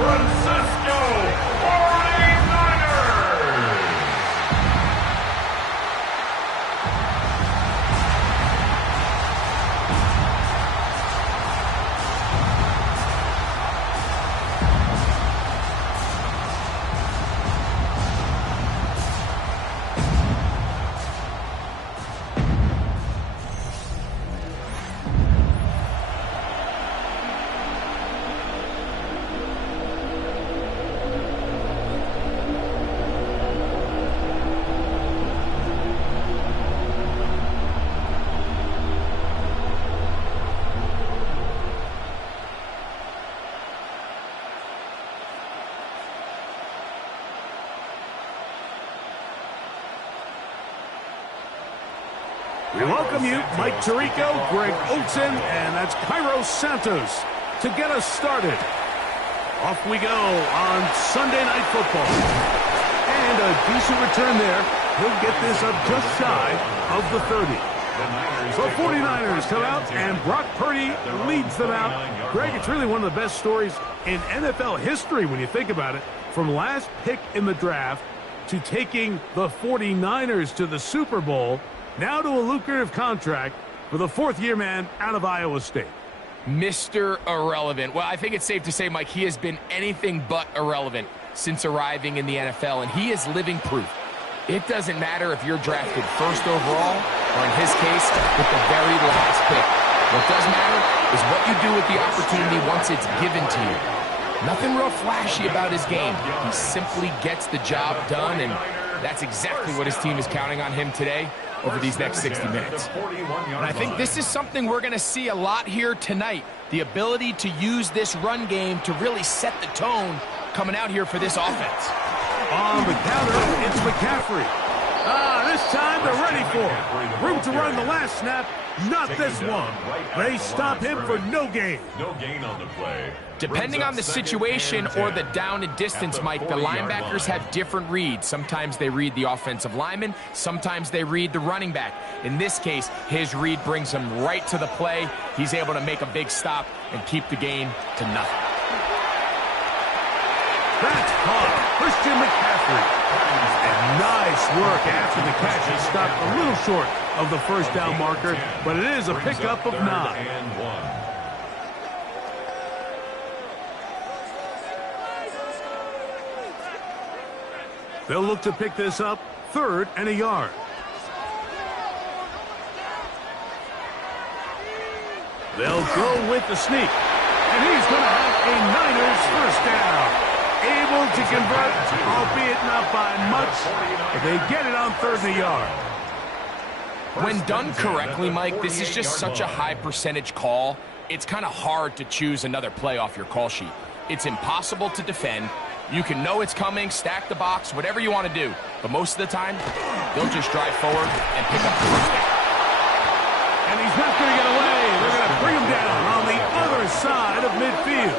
Fransisco 49ers. We welcome you, Mike Tirico, Greg Olson, and that's Cairo Santos to get us started. Off we go on Sunday Night Football. And a decent return there. He'll get this up just shy of the 30. So 49ers come out, and Brock Purdy leads them out. Greg, it's really one of the best stories in NFL history when you think about it. From last pick in the draft to taking the 49ers to the Super Bowl, now to a lucrative contract for the fourth-year man out of Iowa State. Mr. Irrelevant. Well, I think it's safe to say, Mike, he has been anything but irrelevant since arriving in the NFL, and he is living proof. It doesn't matter if you're drafted first overall or, in his case, with the very last pick. What does matter is what you do with the opportunity once it's given to you. Nothing real flashy about his game. He simply gets the job done, and that's exactly what his team is counting on him today over these next 60 minutes. And I think this is something we're going to see a lot here tonight. The ability to use this run game to really set the tone coming out here for this offense. On the counter, it's McCaffrey. This time they're ready for it. Room to run the last snap, not this one. They stop him for no gain. No gain on the play. Depending on the situation or the down and distance, Mike, the linebackers have different reads. Sometimes they read the offensive lineman. Sometimes they read the running back. In this case, his read brings him right to the play. He's able to make a big stop and keep the gain to nothing. That's caught. Christian McCaffrey. And nice work after the catch. He stopped a little short of the first down marker, but it is a pickup of 9. They'll look to pick this up, 3rd and a yard. They'll go with the sneak, and he's going to have a Niners first down. Able to convert, albeit not by much, but they get it on 3rd and a yard. When done correctly, Mike, this is just such a high percentage call. It's kind of hard to choose another play off your call sheet. It's impossible to defend. You can know it's coming, stack the box, whatever you want to do. But most of the time, they'll just drive forward and pick up the first down. And he's not going to get away. They're going to bring him down on the other side of midfield.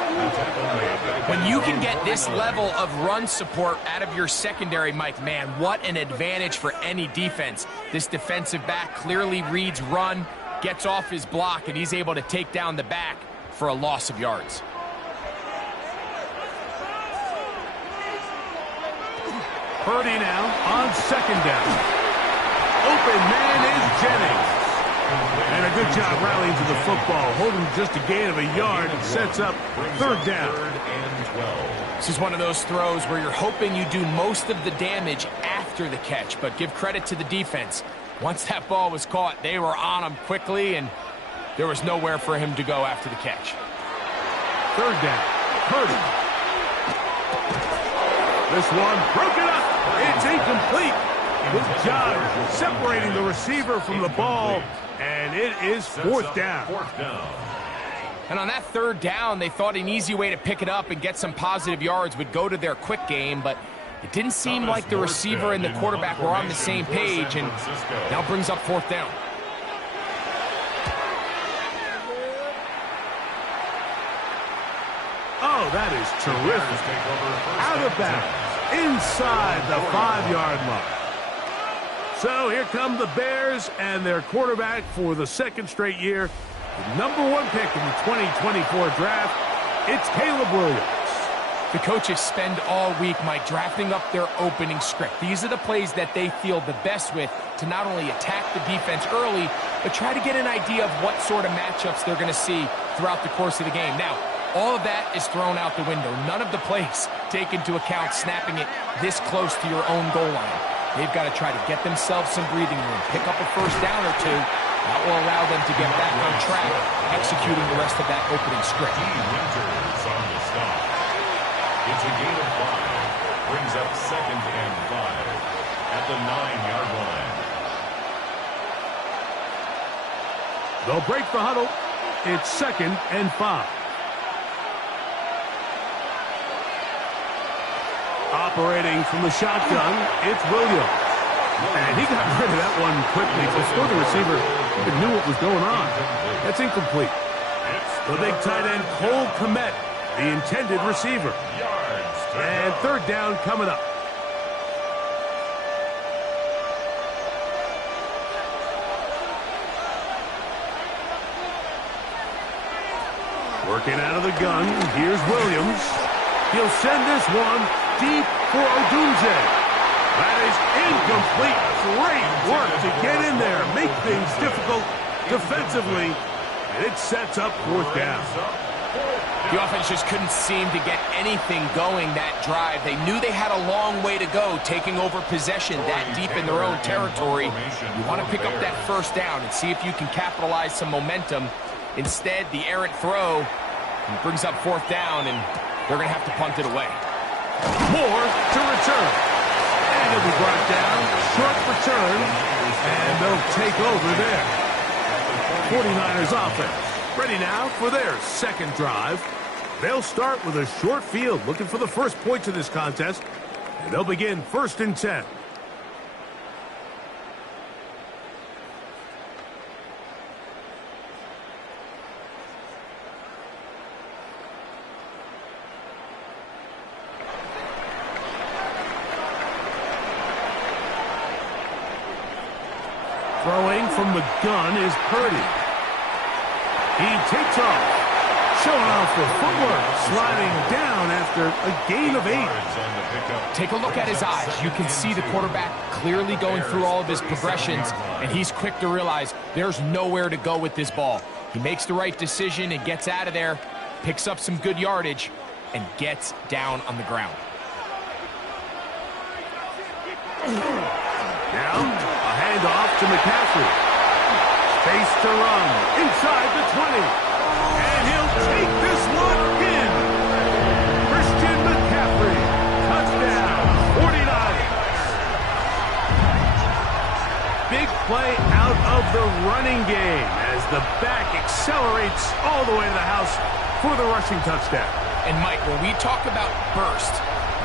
When you can get this level of run support out of your secondary, Mike, man, what an advantage for any defense. This defensive back clearly reads run, gets off his block, and he's able to take down the back for a loss of yards. Purdy now on 2nd down. Open man is Jennings. And a good job rallying to the football, holding just a gain of a yard and sets up 3rd down. This is one of those throws where you're hoping you do most of the damage after the catch, but give credit to the defense. Once that ball was caught, they were on him quickly, and there was nowhere for him to go after the catch. 3rd down. Purdy. This one broken up. It's incomplete. Good job separating the receiver from the ball, and it is 4th down. And on that 3rd down, they thought an easy way to pick it up and get some positive yards would go to their quick game, but it didn't seem like the receiver and the quarterback were on the same page, and now brings up 4th down. Oh, that is terrific. Out of bounds, inside the 5-yard mark. So here come the Bears and their quarterback for the 2nd straight year. The #1 pick in the 2024 draft, it's Caleb Williams. The coaches spend all week, Mike, drafting up their opening script. These are the plays that they feel the best with to not only attack the defense early, but try to get an idea of what sort of matchups they're going to see throughout the course of the game. Now, all of that is thrown out the window. None of the plays take into account snapping it this close to your own goal line. They've got to try to get themselves some breathing room, pick up a first down or two. That will allow them to get back on track, executing the rest of that opening script. Winters on the stop. It's a gain of 5. Brings up 2nd and 5 at the 9-yard line. They'll break the huddle. It's 2nd and 5. Operating from the shotgun, it's Williams. And he got rid of that one quickly before the receiver even knew what was going on. That's incomplete. The big tight end, Cole Kmet, the intended receiver. And 3rd down coming up. Working out of the gun, here's Williams. He'll send this one deep for Odunze. That is incomplete. Great work to get in there, make things difficult defensively, and it sets up 4th down. The offense just couldn't seem to get anything going that drive. They knew they had a long way to go, taking over possession that deep in their own territory. You want to pick up that first down and see if you can capitalize some momentum. Instead, the errant throw brings up 4th down, and they're going to have to punt it away. Moore to return. And he'll be brought down. Short return. And they'll take over there. 49ers offense ready now for their 2nd drive. They'll start with a short field, looking for the first points of this contest. And they'll begin 1st and 10. Throwing from the gun is Purdy. He takes off. Showing off the footwork. Sliding down after a gain of 8. Take a look at his eyes. You can see the quarterback clearly going through all of his progressions, and he's quick to realize there's nowhere to go with this ball. He makes the right decision and gets out of there, picks up some good yardage, and gets down on the ground. Now, a handoff to McCaffrey. Space to run inside the 20. And he'll take this one in. Christian McCaffrey. Touchdown, 49ers. Big play out of the running game as the back accelerates all the way to the house for the rushing touchdown. And Mike, when we talk about burst,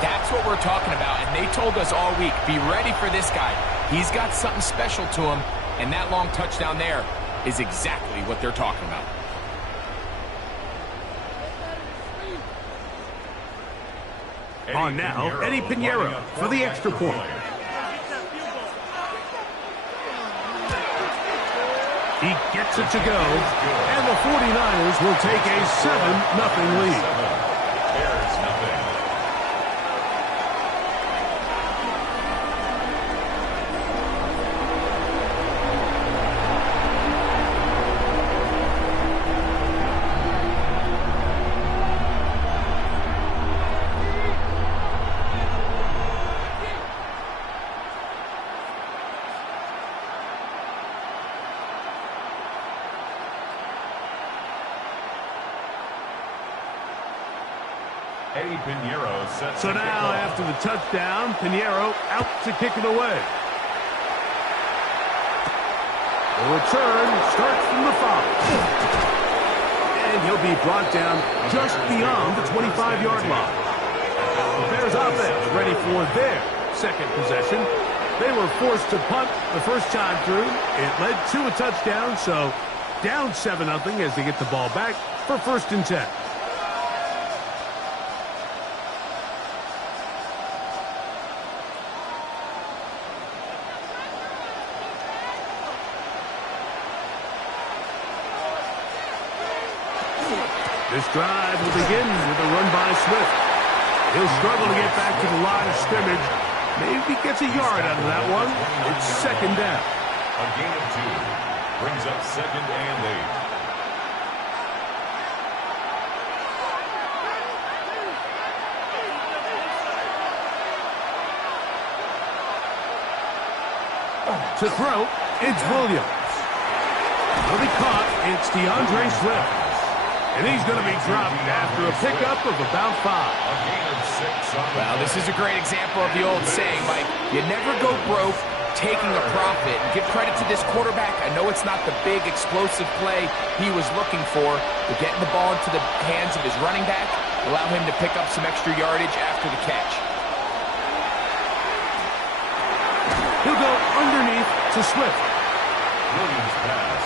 that's what we're talking about, and they told us all week, be ready for this guy. He's got something special to him, and that long touchdown there is exactly what they're talking about. On now, Eddie Pinheiro for the extra point. He gets it to go, and the 49ers will take a 7-0 lead. Eddie Pinheiro sets So now, after the touchdown, Pinheiro out to kick it away. The return starts from the 5. And he'll be brought down just beyond the 25-yard line. The Bears offense ready for their 2nd possession. They were forced to punt the first time through. It led to a touchdown, so down 7-0 as they get the ball back for 1st and 10. This drive will begin with a run by Swift. He'll struggle to get back to the line of scrimmage. Maybe gets a yard out of that one. It's second down. A gain of 2 brings up second and 8. To throw, it's Williams. He'll be caught. It's DeAndre Swift. And he's going to be dropped after a pickup of about 5. A gain of 6 on the Well, this is a great example of the old saying, Mike, you never go broke taking a profit. And give credit to this quarterback. I know it's not the big explosive play he was looking for, but getting the ball into the hands of his running back allow him to pick up some extra yardage after the catch. He'll go underneath to Swift. Williams pass.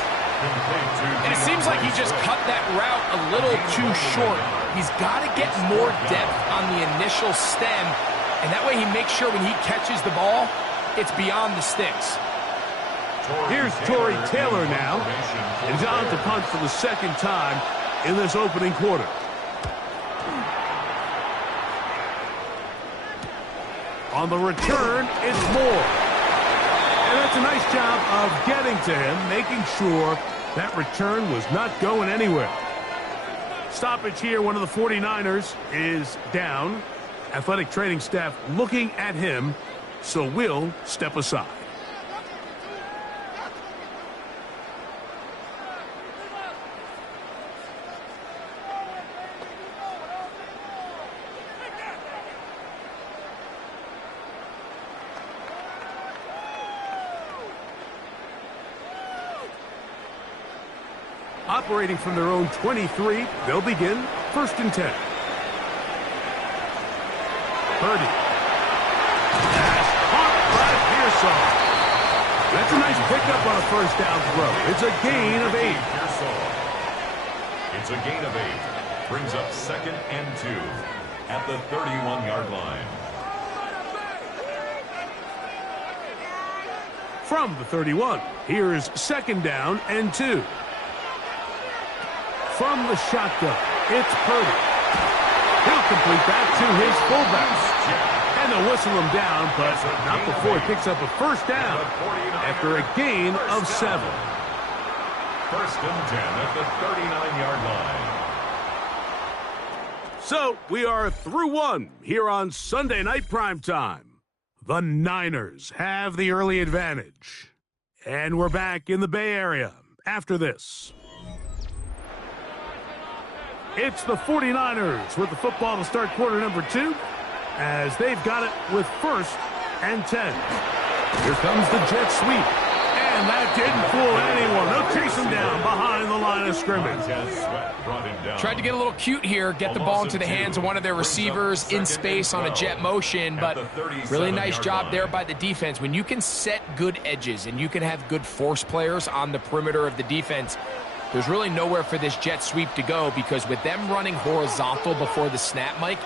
And it seems like he just cut that route a little too short. He's got to get more depth on the initial stem, and that way he makes sure when he catches the ball, it's beyond the sticks. Here's Torrey Taylor now. And he's on to punt for the second time in this opening quarter. On the return, it's Moore. And that's a nice job of getting to him, making sure that return was not going anywhere. Stoppage here, one of the 49ers is down. Athletic training staff looking at him, so we'll step aside. Operating from their own 23, they'll begin first and 10. Purdy. That's caught by Pearsall. That's a nice pickup on a first down throw. It's a gain of 8. It's a gain of 8. Brings up second and 2 at the 31-yard line. From the 31, here's second down and 2. From the shotgun, it's Purdy. He'll complete that to his fullback. And they'll whistle him down, but not before he picks up a first down after a gain of 7. First and 10 at the 39-yard line. So we are through one here on Sunday Night Primetime. The Niners have the early advantage. And we're back in the Bay Area after this. It's the 49ers with the football to start quarter number 2 as they've got it with first and 10. Here comes the jet sweep. And that didn't fool anyone. They'll chase him down behind the line of scrimmage. Tried to get a little cute here, get the ball into the hands of one of their receivers in space on a jet motion, but really nice job there by the defense. When you can set good edges and you can have good force players on the perimeter of the defense, there's really nowhere for this jet sweep to go because with them running horizontal before the snap, Mike,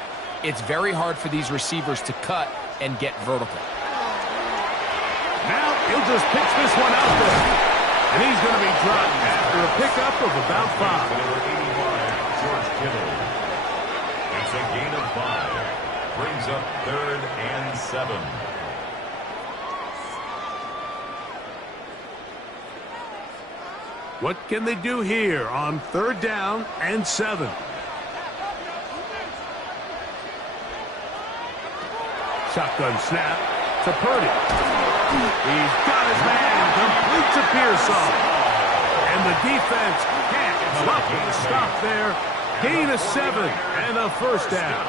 it's very hard for these receivers to cut and get vertical. Now he'll just pitch this one out there. And he's going to be dropped after a pickup of about 5. Number 85, George Kittle. It's a gain of 5. Brings up third and 7. What can they do here on third down and 7? Shotgun snap to Purdy. He's got his man complete to Pearsall. And the defense can't lucky stop there. Gain of 7 and a first down.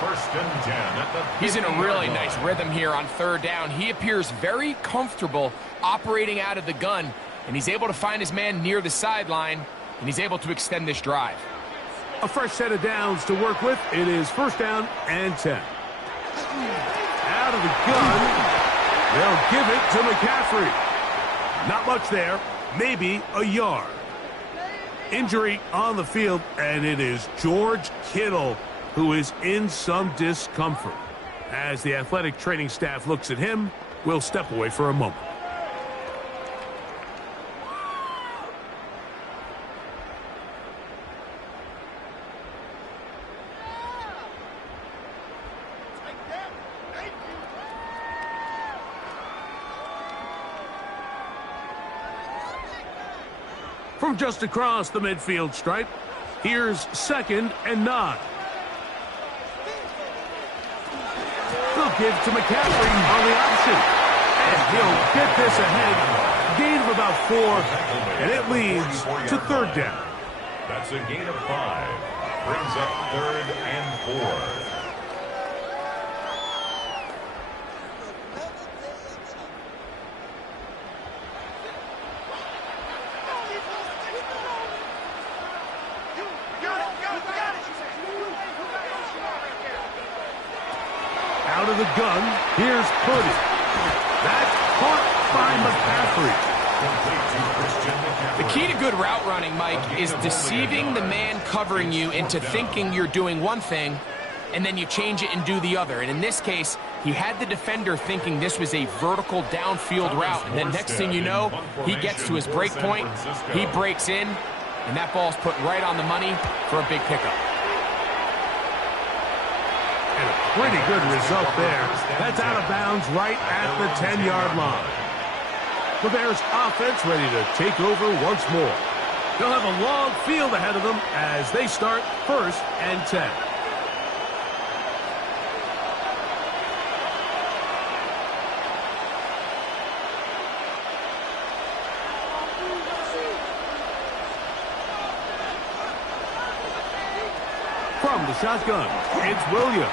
First and 10 at the He's in a really nice rhythm here on third down. He appears very comfortable operating out of the gun, and he's able to find his man near the sideline, and he's able to extend this drive. A fresh set of downs to work with. It is first down and 10. Out of the gun, they'll give it to McCaffrey. Not much there, maybe a yard. Injury on the field, and it is George Kittle who is in some discomfort. As the athletic training staff looks at him, we'll step away for a moment. from just across the midfield stripe. Here's 2nd and 9. They'll give to McCaffrey on the option. And he'll get this ahead. Gain of about 4, and it leads to 3rd down. That's a gain of 5. Brings up 3rd and 4. Out of the gun, here's Purdy. That's caught by McCaffrey. The key to good route running, Mike, is deceiving the man covering you into thinking you're doing one thing, and then you change it and do the other. And in this case, he had the defender thinking this was a vertical downfield route. And then next thing you know, he gets to his break point, he breaks in, and that ball's put right on the money for a big pickup. And a pretty good result there. That's out of bounds right at the 10-yard line. The Bears offense ready to take over once more. They'll have a long field ahead of them as they start 1st and 10. From the shotgun, it's Williams.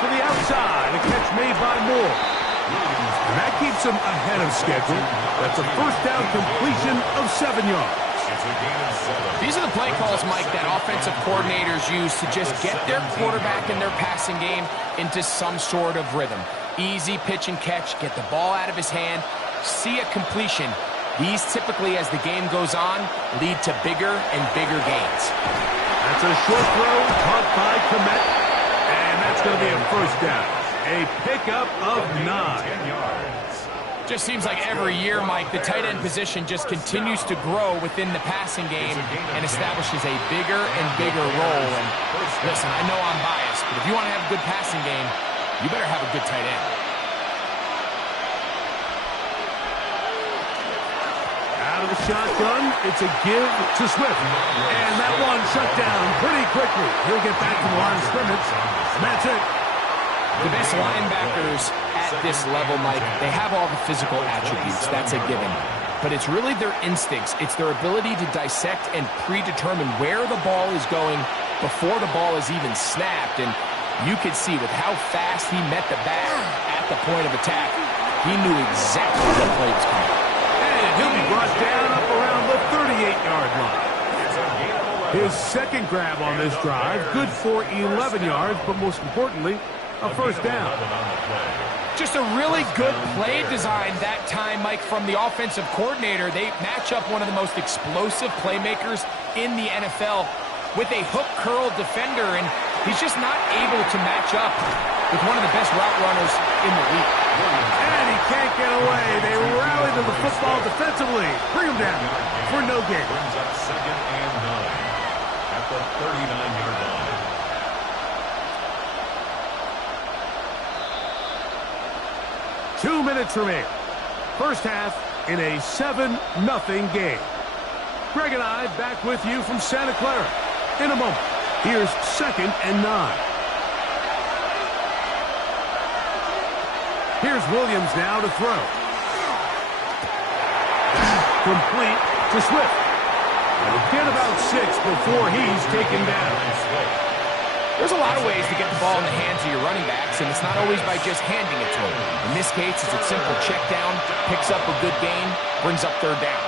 To the outside, a catch made by Moore. And that keeps him ahead of schedule. That's a 1st down completion of 7 yards. These are the play calls, Mike, that offensive coordinators use to just get their quarterback and their passing game into some sort of rhythm. Easy pitch and catch, get the ball out of his hand, see a completion. These typically, as the game goes on, lead to bigger and bigger gains. That's a short throw caught by Komet, and that's going to be a 1st down. A pickup of 9. Just seems like every year, Mike, the tight end position just continues to grow within the passing game and establishes a bigger and bigger role. And listen, I know I'm biased, but if you want to have a good passing game, you better have a good tight end. Out of the shotgun, it's a give to Swift. And that one shut down pretty quickly. He'll get back to the line of scrimmage, and that's it. The best linebackers at this level, Mike, they have all the physical attributes. That's a given. But it's really their instincts. It's their ability to dissect and predetermine where the ball is going before the ball is even snapped. And you could see with how fast he met the back at the point of attack, he knew exactly what play was coming. And he'll be brought down up around the 38-yard line. His 2nd grab on this drive, good for 11 yards, but most importantly, a 1st down. Just a really good play design that time, Mike, from the offensive coordinator. They match up one of the most explosive playmakers in the NFL with a hook curl defender, and he's just not able to match up with one of the best route runners in the league. And he can't get away. They rally to the football defensively. Bring him down for no gain. Brings up 2nd and 9 at the 39-yard line. 2 minutes remain. 1st half in a 7-0 game. Greg and I back with you from Santa Clara. In a moment, here's 2nd and 9. Here's Williams now to throw. Complete to Swift. He'll get about 6 before he's taken down. There's a lot of ways to get the ball in the hands of your running backs, and it's not always by just handing it to them. In this case, it's a simple check down, picks up a good gain, brings up 3rd down.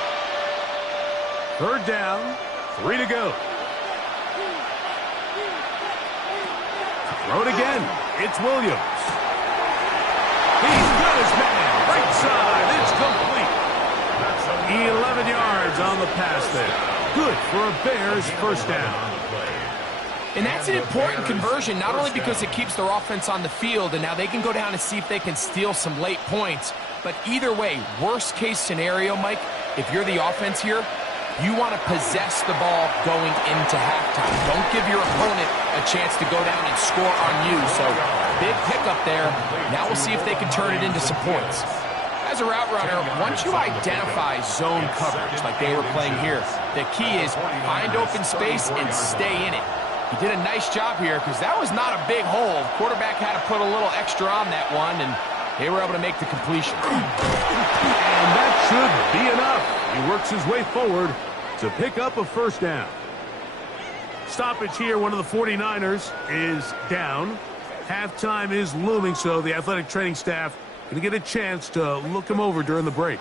3rd down, 3 to go. Throw it again. It's Williams. He's got his man. Right side. It's complete. 11 yards on the pass there. Good for a Bears 1st down. And that's an important conversion, not only because it keeps their offense on the field, and now they can go down and see if they can steal some late points, but either way, worst case scenario, Mike, if you're the offense here, you want to possess the ball going into halftime. Don't give your opponent a chance to go down and score on you. So big pickup there. Now we'll see if they can turn it into some points. As a route runner, once you identify zone coverage like they were playing here, the key is find open space and stay in it. He did a nice job here because that was not a big hole. Quarterback had to put a little extra on that one, and they were able to make the completion. And that should be enough. He works his way forward to pick up a first down. Stoppage here. One of the 49ers is down. Halftime is looming, so the athletic training staff going to get a chance to look him over during the break.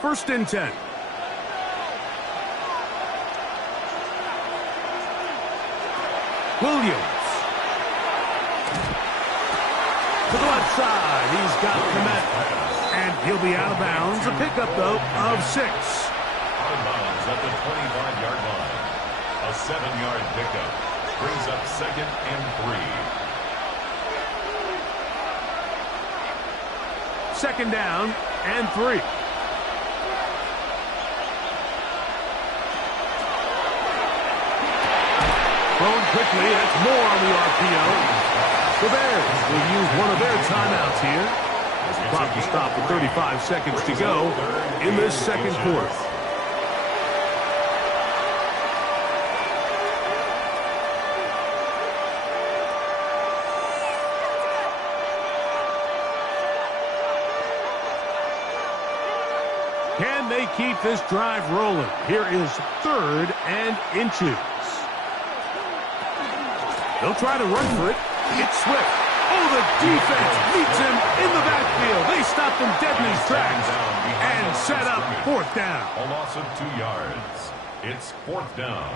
First and 10. Williams. To the left side. He's got Komet. And he'll be out of bounds. A pickup, though, of 6. Out of bounds at the 25-yard line. A 7-yard pickup. Brings up second and 3. Second down and 3. Thrown quickly. That's more on the RPO. The Bears will use one of their timeouts here. As the clock will stop with 35 seconds to go in this second quarter. Can they keep this drive rolling? Here is 3rd and inches. They'll try to run for it. It's Swift. Oh, the defense meets him in the backfield. They stopped him dead in his tracks and set up 4th down. A loss of 2 yards. It's 4th down.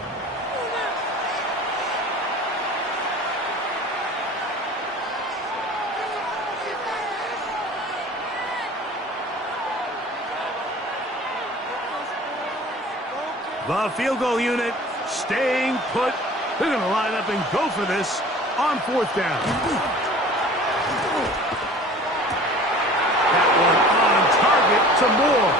The field goal unit staying put. They're going to line up and go for this on 4th down. That one on target to Moore.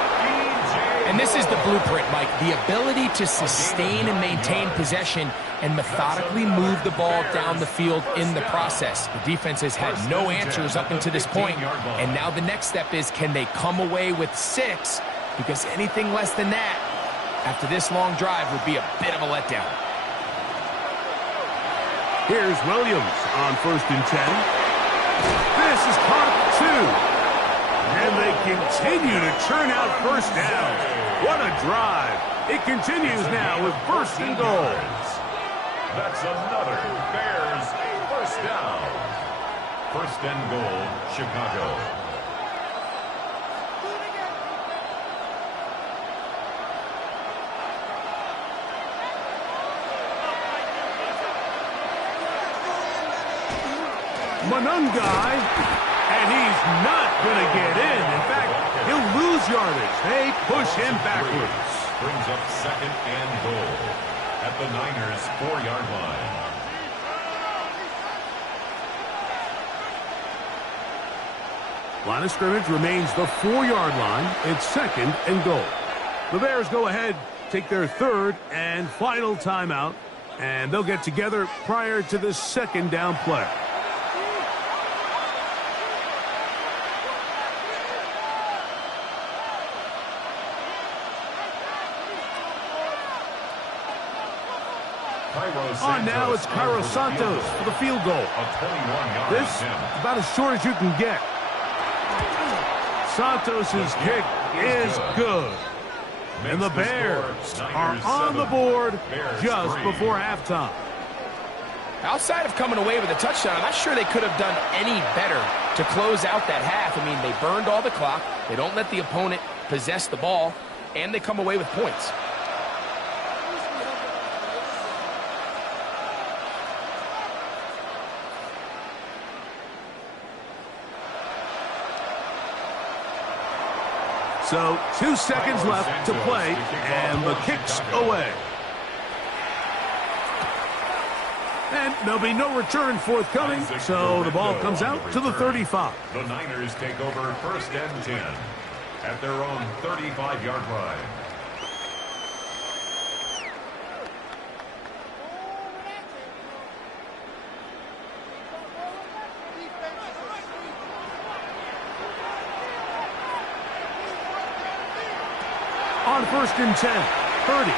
And this is the blueprint, Mike. The ability to sustain and maintain possession and methodically move the ball down the field in the process. The defense has had no answers up until this point, and now the next step is, can they come away with 6? Because anything less than that, after this long drive, would be a bit of a letdown. Here's Williams on 1st and 10. This is caught 2. And they continue to churn out first down. What a drive. It continues now with 1st and goal. That's another Bears first down. 1st and goal, Chicago. Manungai, and he's not going to get in. In fact, he'll lose yardage. They push him backwards. Brings up 2nd and goal at the Niners' 4-yard line. Line of scrimmage remains the 4-yard line. It's 2nd and goal. The Bears go ahead, take their 3rd and final timeout, and they'll get together prior to the 2nd down play. On now, it's Cairo Santos for the field goal. This about as short as you can get. Santos' kick is good. And the Bears are on the board just before halftime. Outside of coming away with a touchdown, I'm not sure they could have done any better to close out that half. I mean, they burned all the clock. They don't let the opponent possess the ball, and they come away with points. So 2 seconds left to play, and the kick's away. And there'll be no return forthcoming, so the ball comes out to the 35. The Niners take over 1st and 10 at their own 35-yard line. On 1st and 10, 30.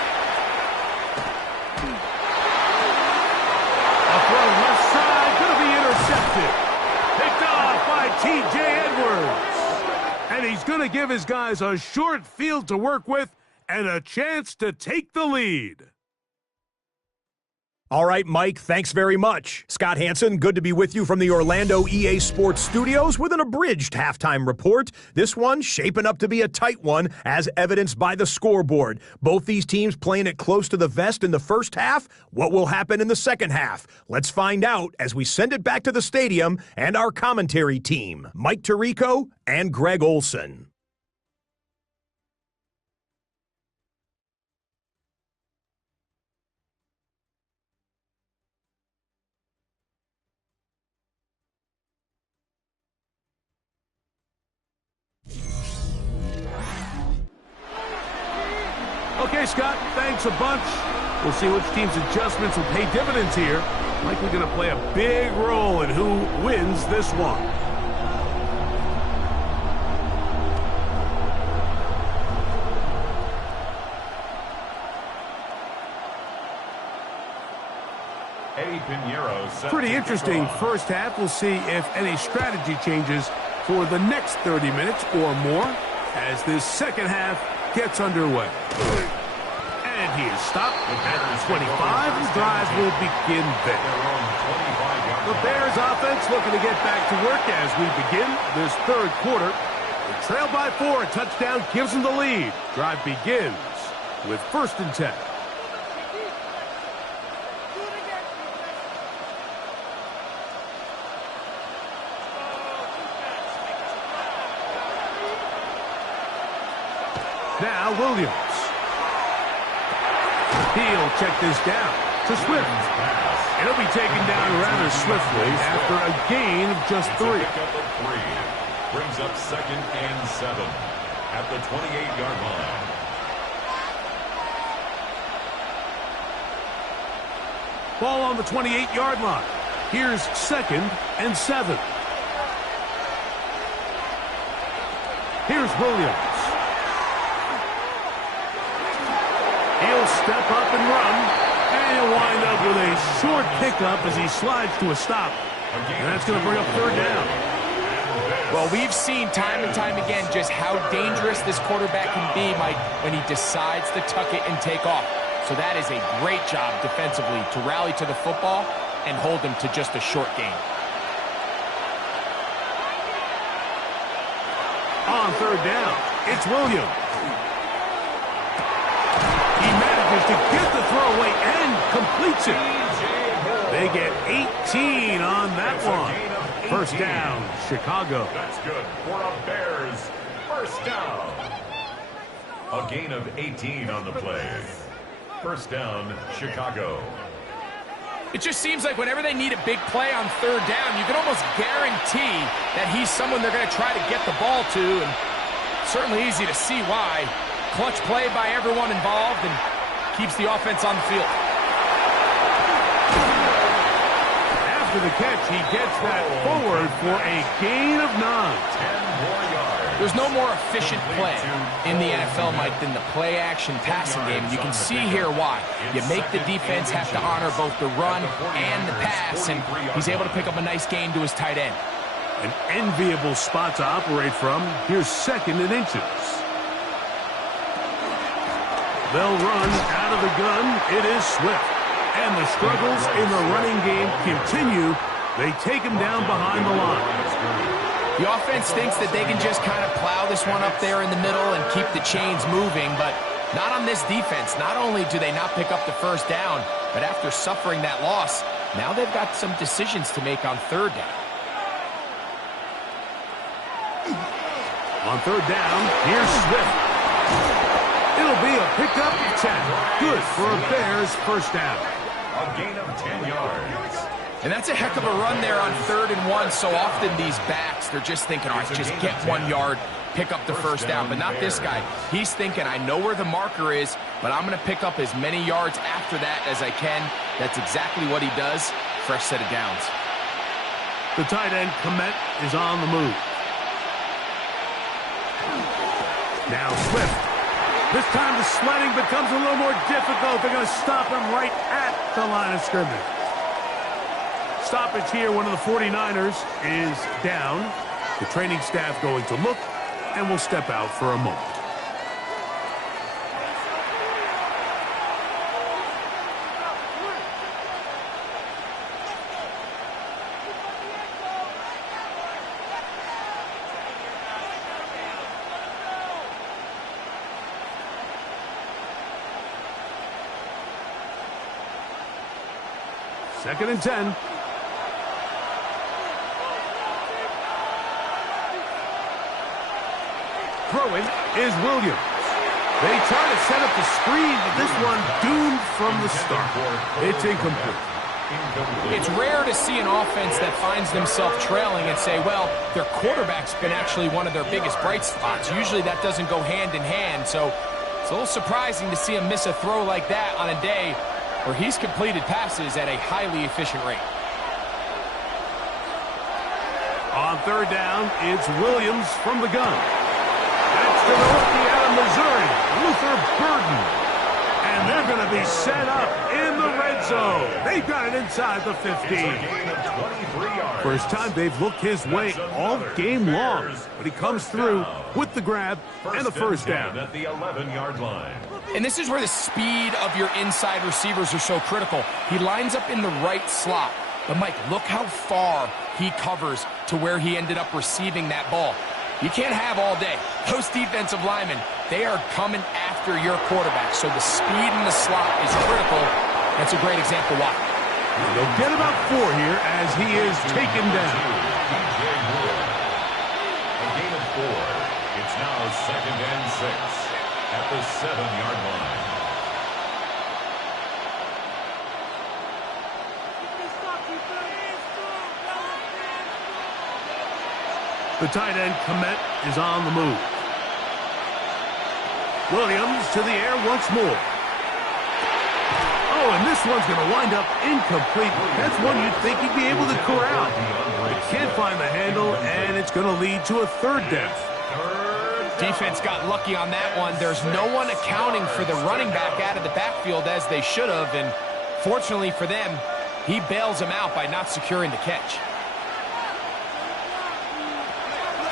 A throw left side, going to be intercepted. Picked off by T.J. Edwards. And he's going to give his guys a short field to work with and a chance to take the lead. All right, Mike, thanks very much. Scott Hansen, good to be with you from the Orlando EA Sports Studios with an abridged halftime report. This one shaping up to be a tight one, as evidenced by the scoreboard. Both these teams playing it close to the vest in the first half. What will happen in the second half? Let's find out as we send it back to the stadium and our commentary team, Mike Tirico and Greg Olson. Okay, Scott, thanks a bunch. We'll see which team's adjustments will pay dividends here. Likely going to play a big role in who wins this one. Pretty interesting first half. We'll see if any strategy changes for the next 30 minutes or more as this second half gets underway. And he is stopped at the 25. The drive will begin there. The Bears offense looking to get back to work as we begin this third quarter. They trail by 4. A touchdown gives them the lead. Drive begins with 1st and 10. Now Williams. He'll check this down to Swift. It'll be taken down rather swiftly after a gain of just 3. Brings up 2nd and 7 at the 28-yard line. Ball on the 28-yard line. Here's 2nd and 7. Here's Williams. He'll step up and run, and he'll wind up with a short pickup as he slides to a stop. And that's going to bring up 3rd down. Well, we've seen time and time again just how dangerous this quarterback can be, Mike, when he decides to tuck it and take off. So that is a great job defensively to rally to the football and hold him to just a short gain. On 3rd down, it's Williams. He manages to get the throwaway and completes it. They get 18 on that one. 1st down, Chicago. That's good for a Bears 1st down. A gain of 18 on the play. 1st down, Chicago. It just seems like whenever they need a big play on 3rd down, you can almost guarantee that he's someone they're going to try to get the ball to, and certainly easy to see why. Clutch play by everyone involved and keeps the offense on the field. After the catch, he gets that forward for a gain of 9. 10 more yards. There's no more efficient play in the NFL, Mike, than the play-action passing game. You can see here why. You make the defense have to honor both the run and the pass, and he's able to pick up a nice gain to his tight end. An enviable spot to operate from. Here's 2nd and inches. They'll run out of the gun. It is Swift. And the struggles in the running game continue. They take him down behind the line. The offense thinks that they can just kind of plow this one up there in the middle and keep the chains moving, but not on this defense. Not only do they not pick up the 1st down, but after suffering that loss, now they've got some decisions to make on 3rd down. On 3rd down, here's Swift. It'll be a pickup of 10. Good for a Bears 1st down. A gain of 10 yards. And that's a heck of a run there on 3rd and 1. So often these backs, they're just thinking, all right, just get 1 yard, pick up the first down. But not this guy. He's thinking, I know where the marker is, but I'm going to pick up as many yards after that as I can. That's exactly what he does. Fresh set of downs. The tight end, Komet, is on the move. Now Swift. This time the sledding becomes a little more difficult. They're going to stop him right at the line of scrimmage. Stoppage here, one of the 49ers is down. The training staff going to look, and will step out for a moment. Second and 10. Throwing is Williams. They try to set up the screen, but this one doomed from the start. It's incomplete. It's rare to see an offense that finds themselves trailing and say, well, their quarterback's been actually one of their biggest bright spots. Usually that doesn't go hand in hand, so it's a little surprising to see him miss a throw like that on a day where he's completed passes at a highly efficient rate. On 3rd down, it's Williams from the gun. That's to the rookie out of Missouri, Luther Burden. And they're going to be set up in the red zone. They've got it inside the 15. First time they've looked his way all game long, but he comes through with the grab and the first down. At the 11-yard line. And this is where the speed of your inside receivers are so critical. He lines up in the right slot. But, Mike, look how far he covers to where he ended up receiving that ball. You can't have all day. Those defensive linemen, they are coming after your quarterback. So the speed in the slot is critical. That's a great example why. They'll get about 4 here as he is taken down. A gain of 4. It's now 2nd and 6 at the 7-yard line. The tight end, Komet, is on the move. Williams to the air once more. Oh, and this one's going to wind up incomplete. That's one you'd think he'd be able to corral. But can't find the handle, and it's going to lead to a 3rd down. Defense got lucky on that one. There's no one accounting for the running back out of the backfield as they should have, and fortunately for them, he bails them out by not securing the catch.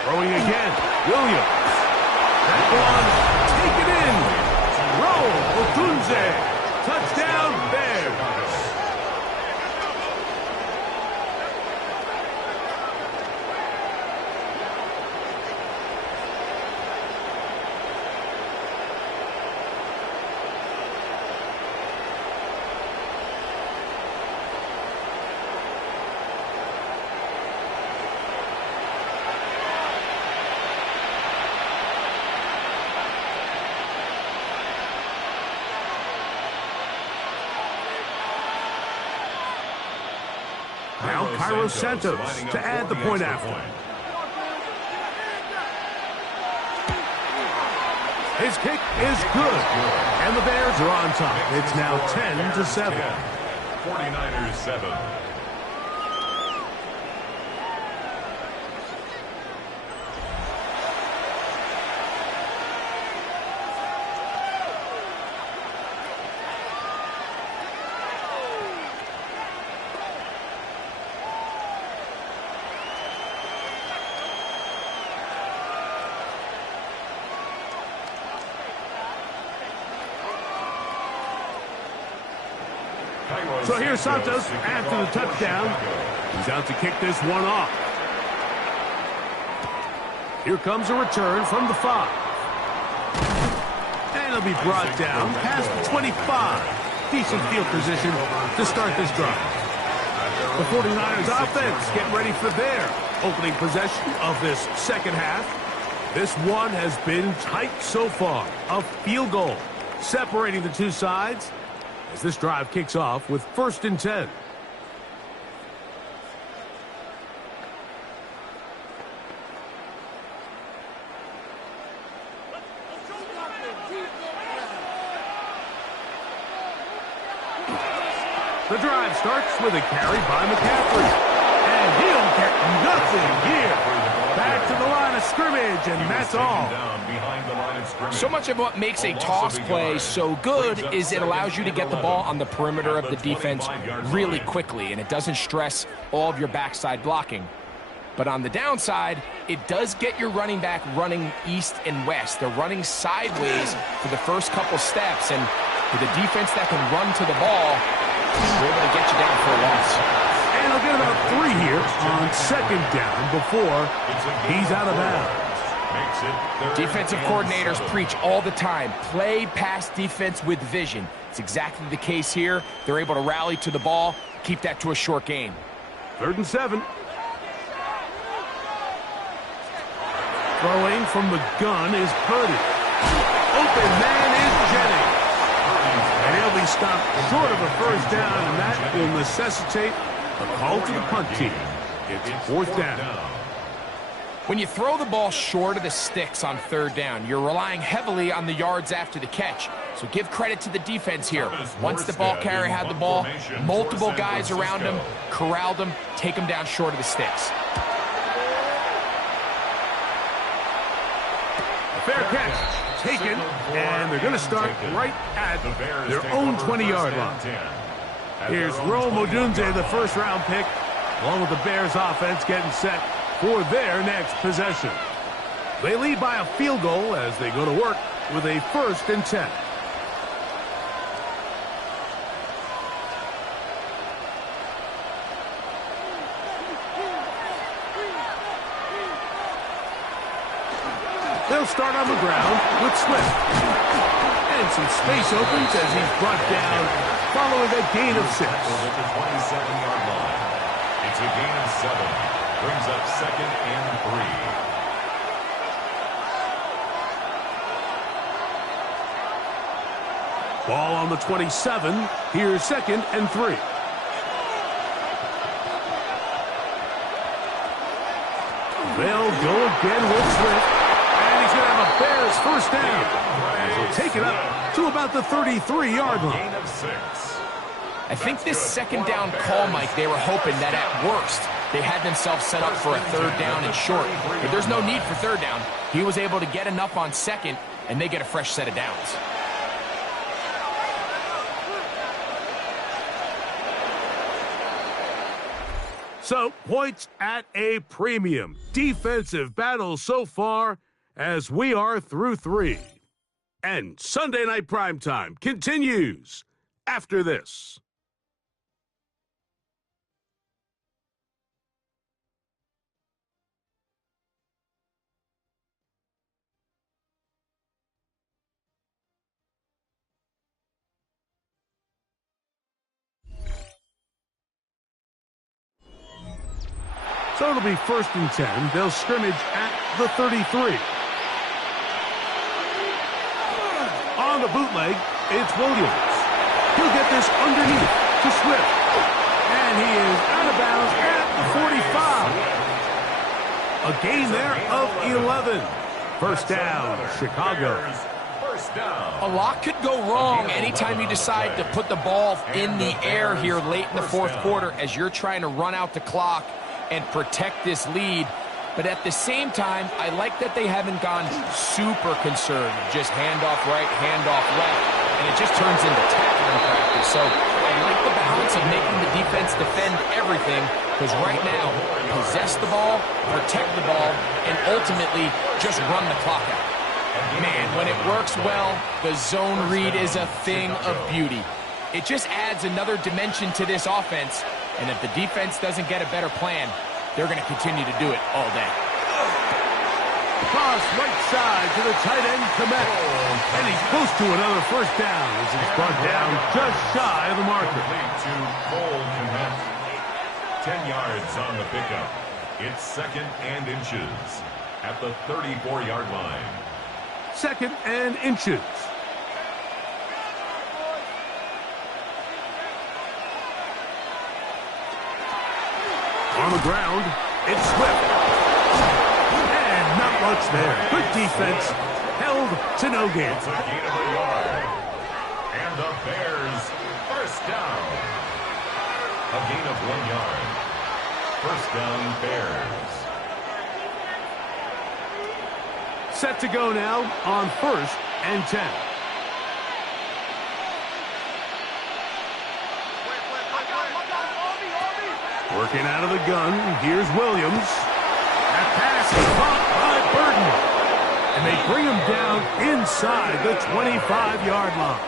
Throwing again, Williams. That one, taken in. Roll, Otunze. Touchdown, Bears. Now Santos to add the point after. His kick is good, and the Bears are on top. It's now 10-7. 49ers 7. So here's Santos after the touchdown. He's out to kick this one off. Here comes a return from the 5. And he'll be brought down past the 25. Decent field position to start this drive. The 49ers offense getting ready for their opening possession of this second half. This one has been tight so far. A field goal separating the two sides. as this drive kicks off with 1st and 10. The drive starts with a carry by McCaffrey. And he'll get nothing here. Back to the line of scrimmage, and that's all. So much of what makes a toss play so good is it allows you to get the ball on the perimeter of the defense really quickly, and it doesn't stress all of your backside blocking. But on the downside, it does get your running back running east and west. They're running sideways for the first couple steps, and with a defense that can run to the ball, they're able to get you down for a loss. And he'll get about 3 here on 2nd down before he's out of bounds. Defensive coordinators preach all the time, play pass defense with vision. It's exactly the case here. They're able to rally to the ball, keep that to a short gain. 3rd and 7. Throwing from the gun is Purdy. Open man is Jennings. And he'll be stopped short of a 1st down, and that will necessitate a call to the punt team. It's 4th down. When you throw the ball short of the sticks on 3rd down, you're relying heavily on the yards after the catch. So give credit to the defense here. Once the ball carrier had the ball, multiple guys around him, corralled him, take him down short of the sticks. A fair catch taken, and they're going to start right at their own 20-yard line. Here's Rome Odunze, the 1st-round pick, along with the Bears offense getting set for their next possession. They lead by a field goal as they go to work with a 1st and 10. They'll start on the ground with Swift. And some space opens as he's brought down following a gain of 6. At the 27-yard line. It's a gain of 7. Brings up 2nd and 3. Ball on the 27. Here's 2nd and 3. They'll go again with Swift. And he's going to have a Bears 1st down. As he'll take it up to about the 33-yard line. Gain of 6. I think this 2nd down call, Mike, they were hoping that at worst they had themselves set up for a 3rd down and short. But there's no need for 3rd down. He was able to get enough on 2nd, and they get a fresh set of downs. So, points at a premium. Defensive battle so far as we are through 3. And Sunday Night Primetime continues after this. So it'll be 1st and 10. They'll scrimmage at the 33. On the bootleg, it's Williams. He'll get this underneath to Swift. And he is out of bounds at the 45. A gain there of 11. 1st down, Chicago. A lot could go wrong anytime you decide to put the ball in the air here late in the 4th quarter as you're trying to run out the clock and protect this lead. But at the same time, I like that they haven't gone super conservative. Just handoff right, handoff left, and it just turns into tackling practice. So I like the balance of making the defense defend everything, because right now, possess the ball, protect the ball, and ultimately just run the clock out. Man, when it works well, the zone read is a thing of beauty. It just adds another dimension to this offense, and if the defense doesn't get a better plan, they're going to continue to do it all day. Cross right side to the tight end, Komet. And he's close to another 1st down as he's brought down just shy of the marker. To Cole Komet. 10 yards on the pickup. It's 2nd and inches at the 34-yard line. 2nd and inches. On the ground, it's Swift. And not much there. Good defense. Held to no gain. It's a gain of a yard. And the Bears first down. A gain of 1 yard. First down, Bears. Set to go now on 1st and 10. Working out of the gun, here's Williams. That pass is caught by Burton. And they bring him down inside the 25-yard line.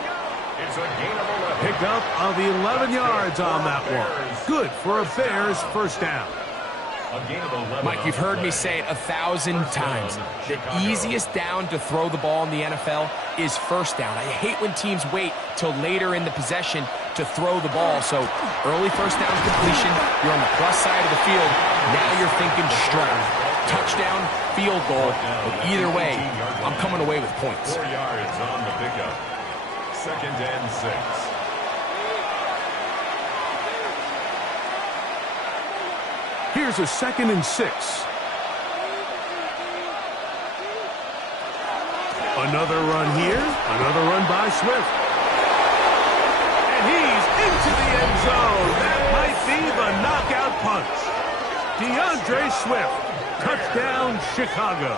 It's a gain of 11. Pick up of 11 yards on that one. Good for a Bears first down. A gain of 11. Mike, you've heard me say it 1,000 times. The easiest down to throw the ball in the NFL is first down. I hate when teams wait till later in the possession to throw the ball. So early first down completion, you're on the plus side of the field. Now you're thinking strong. Touchdown, field goal. But either way, I'm coming away with points. 4 yards on the pickup. 2nd and 6. Here's a 2nd and 6. Another run here. Another run by Swift. And he's into the end zone. That might be the knockout punch. DeAndre Swift. Touchdown, Chicago.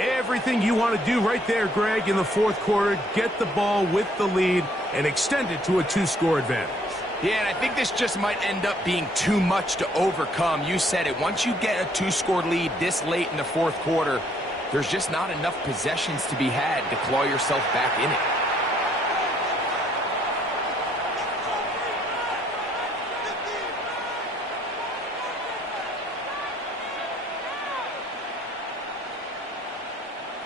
Everything you want to do right there, Greg, in the 4th quarter. Get the ball with the lead and extend it to a 2-score advantage. Yeah, and I think this just might end up being too much to overcome. You said it. Once you get a 2-score lead this late in the 4th quarter, there's just not enough possessions to be had to claw yourself back in it.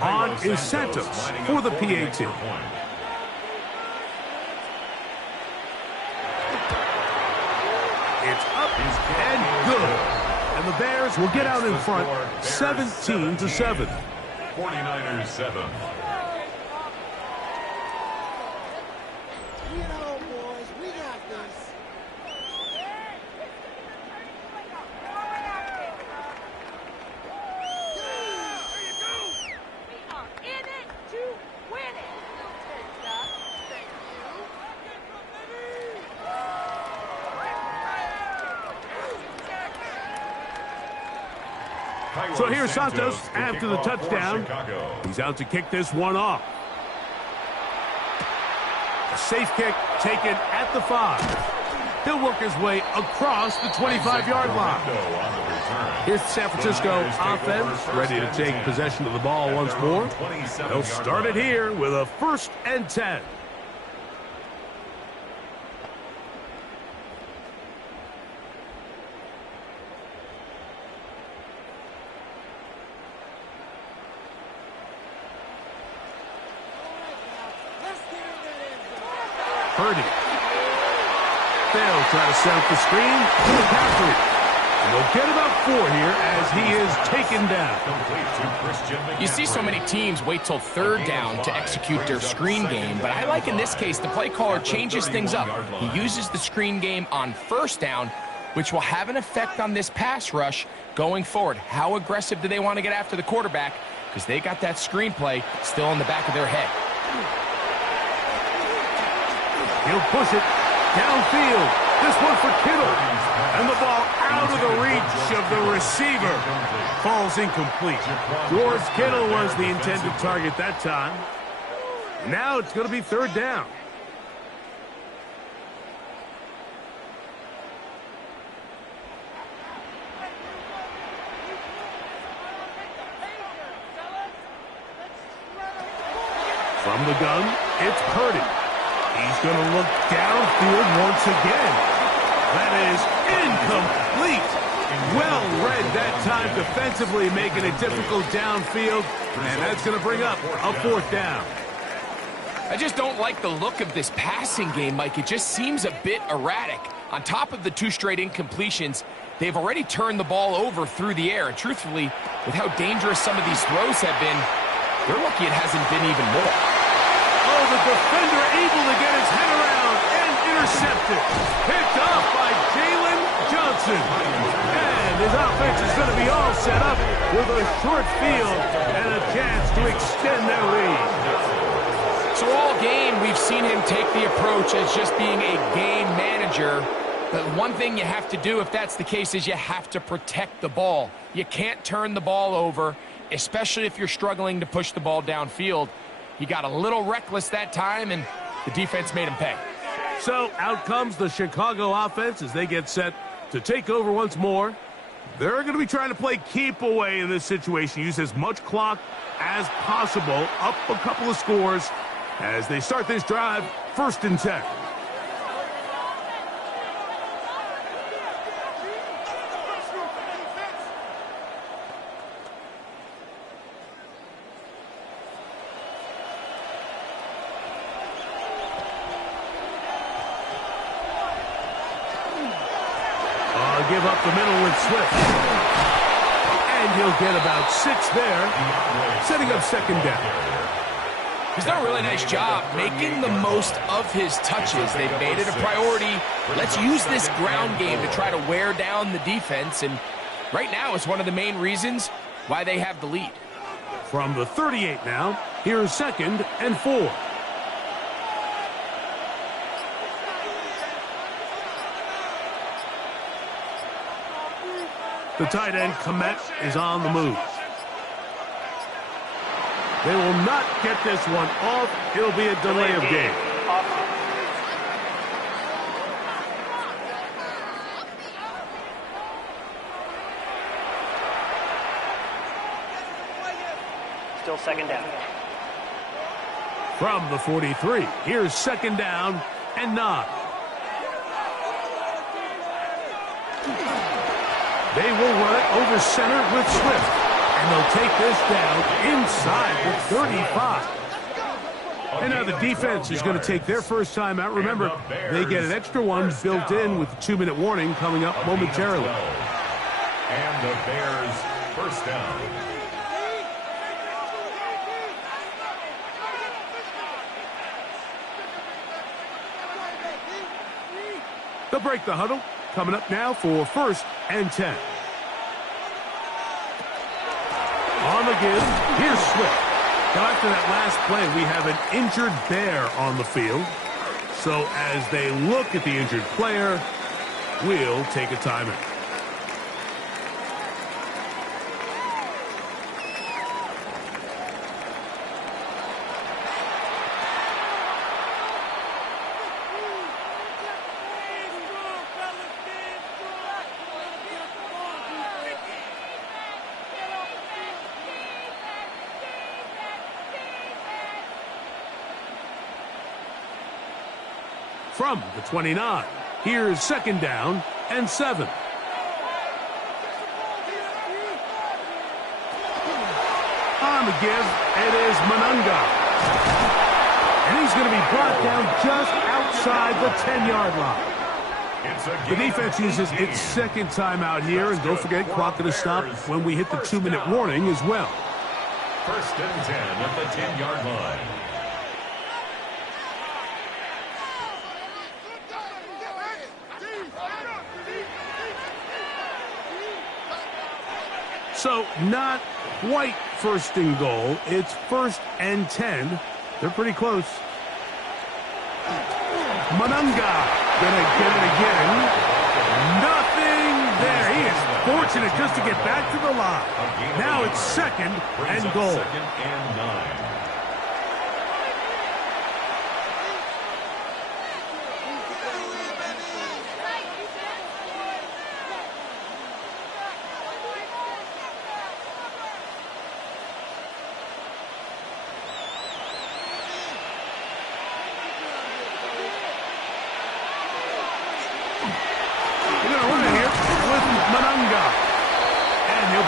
On is Santos for the PAT. It's up and good. And the Bears will get out in front 17-7. 49ers 7. You know, boys, we got this. We are in it to win it. Thank Cairo So here's Santos to after kick the off for touchdown. Chicago. He's out to kick this one off. A safe kick taken at the 5. He'll work his way across the 25-yard line. Here's the San Francisco offense, ready to take possession of the ball once more. They'll start it here with a 1st and 10. Purdy. They'll try to set up the screen to McCaffrey. And they'll get about 4 here as he is taken down. You see so many teams wait till 3rd down to execute their screen game, but I like in this case the play caller changes things up. He uses the screen game on 1st down, which will have an effect on this pass rush going forward. How aggressive do they want to get after the quarterback? Because they got that screenplay still in the back of their head. He'll push it downfield. This one for Kittle. And the ball out of the reach of the receiver. Falls incomplete. George Kittle was the intended target that time. Now it's going to be 3rd down. From the gun, it's Purdy. He's going to look downfield once again. That is incomplete. Well read that time defensively, making it difficult downfield. And that's going to bring up a 4th down. I just don't like the look of this passing game, Mike. It just seems a bit erratic. On top of the 2 straight incompletions, they've already turned the ball over through the air. And truthfully, with how dangerous some of these throws have been, they're lucky it hasn't been even more. Oh, the defender able to get his head around and intercepted. Picked up by Jalen Olsen. And his offense is going to be all set up with a short field and a chance to extend their lead. So all game, we've seen him take the approach as just being a game manager. But one thing you have to do if that's the case is you have to protect the ball. You can't turn the ball over, especially if you're struggling to push the ball downfield. He got a little reckless that time, and the defense made him pay. So out comes the Chicago offense as they get set to take over once more. They're going to be trying to play keep away in this situation. Use as much clock as possible. Up a couple of scores as they start this drive, 1st and 10. Give up the middle with Swift. And he'll get about 6 there, setting up 2nd down. He's done a really nice job making the most of his touches. They've made it a priority. Let's use this ground game to try to wear down the defense, and right now it's one of the main reasons why they have the lead. From the 38 now, here's 2nd and 4. The tight end, Komet, is on the move. They will not get this one off. It'll be a delay of game. Still 2nd down. From the 43, here's 2nd down and 9. They will run it over center with Swift. And they'll take this down inside the 35. And now the defense is going to take their first time out. Remember, they get an extra one built in with the 2-minute warning coming up momentarily. And the Bears, 1st down. They'll break the huddle. Coming up now for 1st and 10. On the give, here's Swift. Now after that last play, we have an injured Bear on the field. So as they look at the injured player, we'll take a timeout. From the 29, here's 2nd down and 7. On the give, it is Manunga. And he's going to be brought down just outside the 10-yard line. The defense uses its 2nd timeout here, and don't forget, clock going to stop when we hit the 2-minute warning as well. 1st and 10 at the 10-yard line. So not quite 1st and goal. It's 1st and 10. They're pretty close. Manunga gonna get it again. Nothing there. He is fortunate just to get back to the line. Now it's 2nd and goal. 2nd and 9.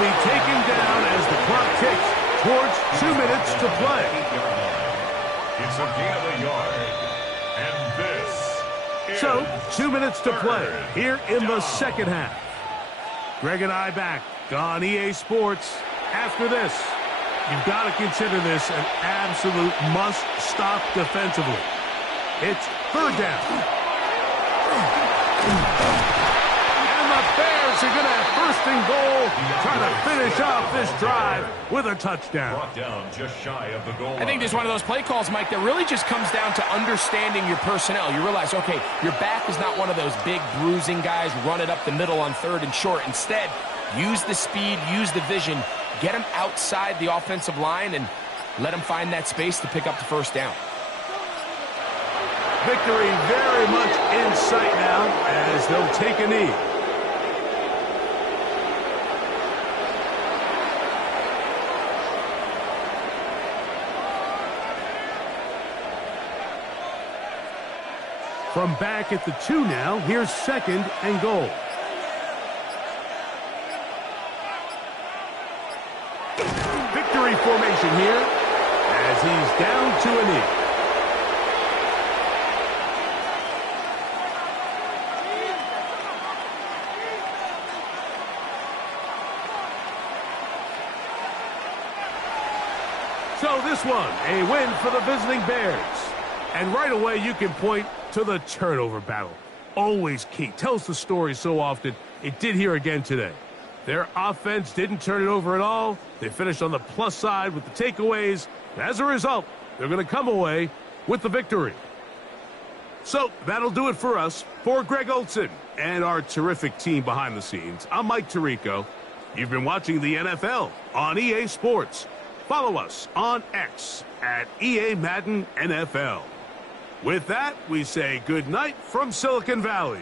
Be taken down as the clock ticks towards 2 minutes to play. It's a gain of a yard. And this is So, 2 minutes to play here in the 2nd half. Greg and I back on EA Sports. After this, you've got to consider this an absolute must-stop defensively. It's 3rd down. And the Bears Bears are going to have first and goal, trying to finish off this drive with a touchdown. Brought down just shy of the goal line. I think there's one of those play calls, Mike, that really just comes down to understanding your personnel. You realize, okay, your back is not one of those big bruising guys, run it up the middle on third and short. Instead, use the speed, use the vision, get them outside the offensive line, and let them find that space to pick up the first down. Victory very much in sight now as they'll take a knee. From back at the 2 now, here's second and goal. Victory formation here as he's down to a knee. So this one, a win for the visiting Bears. And right away you can point to the turnover battle. Always key. Tells the story so often. It did here again today. Their offense didn't turn it over at all. They finished on the plus side with the takeaways. As a result, they're going to come away with the victory. So that'll do it for us. For Greg Olsen and our terrific team behind the scenes, I'm Mike Tirico. You've been watching the NFL on EA Sports. Follow us on X at EA Madden NFL. With that, we say good night from Silicon Valley.